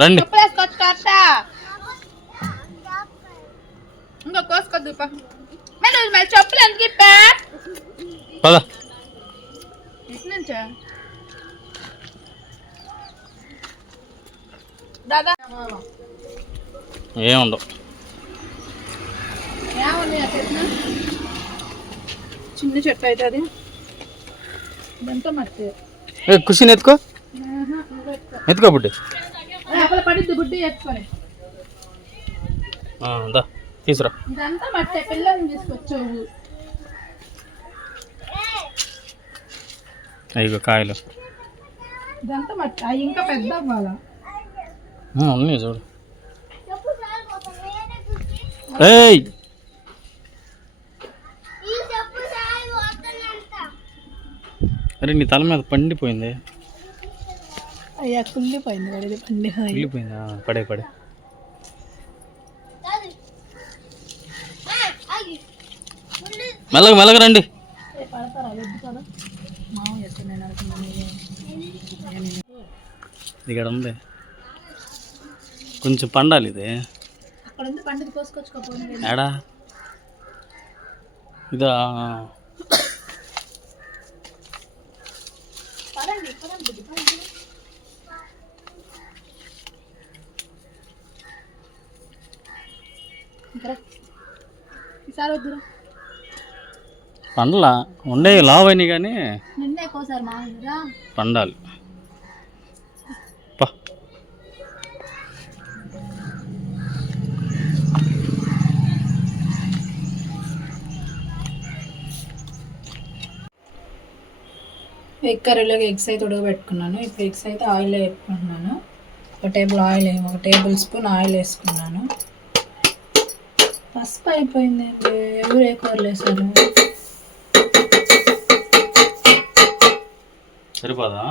రండి. పద. ఏముండవు. చెట్టు చిన్న చెట్టు అయితే అది. మట్టి. ఏ కుషిని ఎత్తుకో. ఎత్తుకో. బుడ్డి. లోపల పడిద్ది తీసురా. ఇదంతా మట్టి పిల్లల్ని తీసుకొచ్చావు. ఇగో కాయలు. ఇదంతా మట్టి అవి ఇంకా పెద్ద అవ్వాలా? ఉన్నాయి చూడు. ఏయ్! అరే నీ తల మీద పండిపోయింది. అయ్యా కుళ్ళిపోయింది వాడిది పండి వెళ్ళిపోయిందా పడే పడే. మెల్లగా మెల్లగా రండి. ఇక్కడ ఉంది. కొంచెం పండాలి ఇది. ఏడా? ఇదా. ఈసారి వద్దురా పండలా? ఉండే కానీ నిన్నే ఎక్కువసారి మామూలుగా పండాలి. ఎగ్ కర్రీలోకి ఎగ్స్ అయితే ఉడకబెట్టుకున్నాను. ఇప్పుడు ఎగ్స్ అయితే ఆయిల్ వేసుకుంటున్నాను. ఒక టేబుల్ ఆయిల్ ఒక టేబుల్ స్పూన్ ఆయిల్ వేసుకున్నాను. పసుపు అయిపోయింది. ఎవరు ఏ కూరలు వేసారు? సరిపోదా?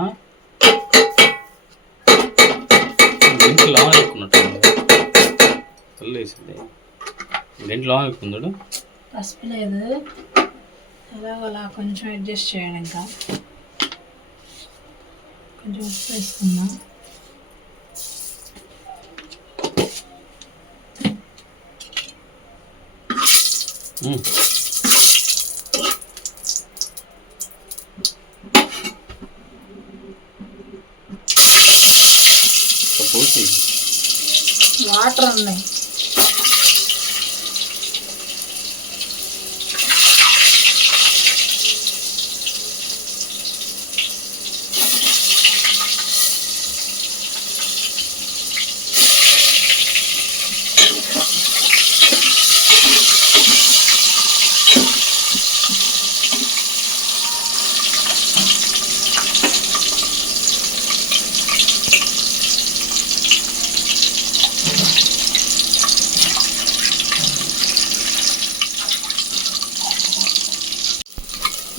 గంటి లాంగ్ ఎక్కున్నట్టు కళ్ళు వేసింది. గంటి లాంగ్ ఎక్కుందాడు పసుపు లేదు. అలా కొంచెం అడ్జస్ట్ చేయండి ఇంకా. కొంచెం ఉప్పు వేసుకుందాం. వాటర్ ఉన్నాయి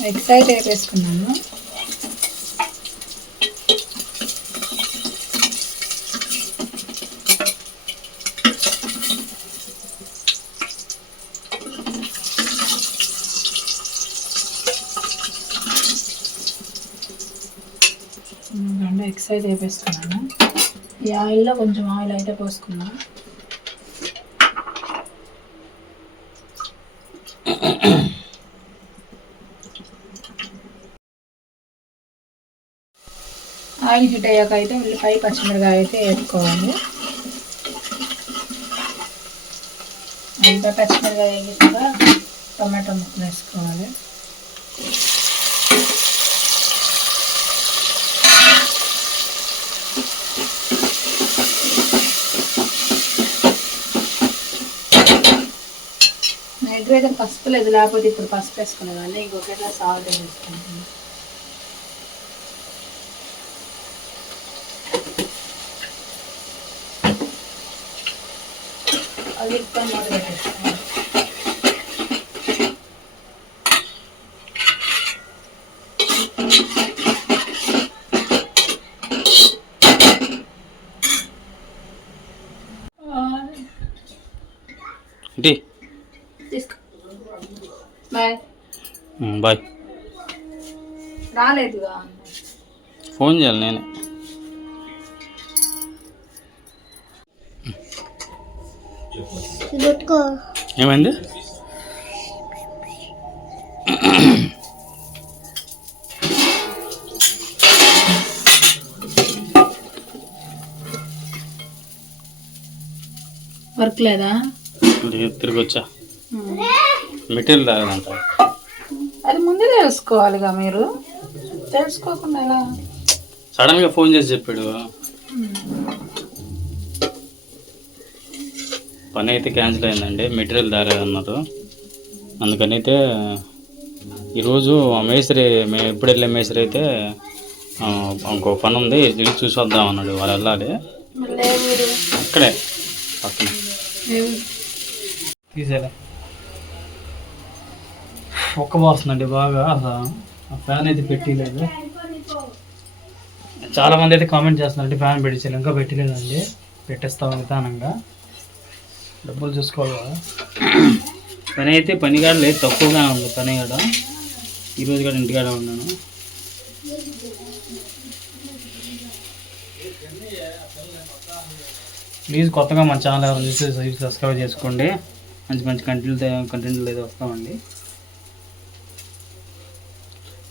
ఎగ్స్ అయితే వేసుకున్నాను రెండు ఎగ్స్ అయితే వేపేసుకున్నాను ఈ ఆయిల్లో కొంచెం ఆయిల్ అయితే పోసుకున్నాను ఆయిల్ హీట్ అయ్యాక అయితే ఉల్లిపాయ పచ్చిమిరకాయ అయితే వేసుకోవాలి. ఇంకా పచ్చిమిరకాయ వేసాక టమాటో ముక్కలు వేసుకోవాలి. ఎదురైతే పసుపు లేదు లేకపోతే ఇప్పుడు పసుపు వేసుకునేదాన్ని ఇంకొకటి సాల్ట్ వేసుకుంటాను అది ఇప్పుడు మొదలు పెట్టేస్తాను బాయ్ బాయ్. రాలేదుగా. ఫోన్ చేయాలి నేనే. ఏమైంది? వర్క్ లేదా? లేదు, తిరిగి వచ్చా మెటీరియల్ తాగదంట అది ముందే తెలుసుకోవాలిగా మీరు. తెలుసుకోకుండా ఎలా? సడన్గా ఫోన్ చేసి చెప్పాడు. పని అయితే క్యాన్సిల్ అయిందండి మెటీరియల్ దారేదన్నారు అందుకని అయితే ఈరోజు ఆ మేస్త్రి మేము ఎప్పుడు వెళ్ళే మేస్త్రి అయితే ఇంకో పని ఉంది వెళ్ళి చూసి వద్దాం అన్నాడు వాళ్ళు వెళ్ళాలి. అక్కడే పక్కన? తీసేలే. ఒక్క పోస్తుందండి బాగా అసలు ఆ ఫ్యాన్ అయితే పెట్టలేదు. చాలా మంది అయితే కామెంట్ చేస్తున్నారంటే ఫ్యాన్ పెట్టేసారు ఇంకా పెట్టలేదండి. పెట్టేస్తాం విధానంగా డబ్బులు చూసుకోవాలి? కదా పని అయితే పని కాడ లేదు తక్కువగా ఉంది పని కాడ ఈరోజు కూడా ఇంటికాడ ఉన్నాను. ప్లీజ్ కొత్తగా మన ఛానల్ ఎవరైనా చూస్తే సబ్స్క్రైబ్ చేసుకోండి. మంచి మంచి కంటెంట్ కంటెంట్లు అయితే వస్తామండి.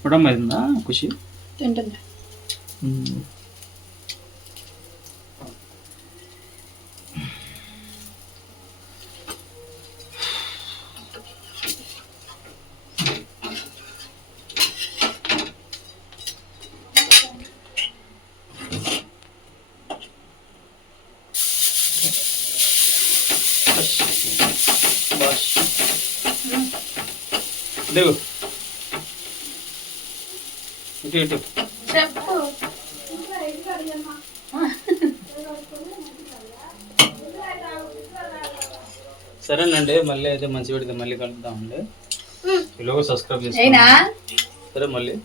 కూడా మరిందా ఖుషి? తింటుంది. బస్. లేవు ఇటు ఇటు. చెప్పు. సరేనండి మళ్ళీ అయితే మంచి పెడితే మళ్ళీ కలుద్దామండి. ఈలోగా సబ్స్క్రైబ్ చేసుకోండి. సరే మళ్ళీ.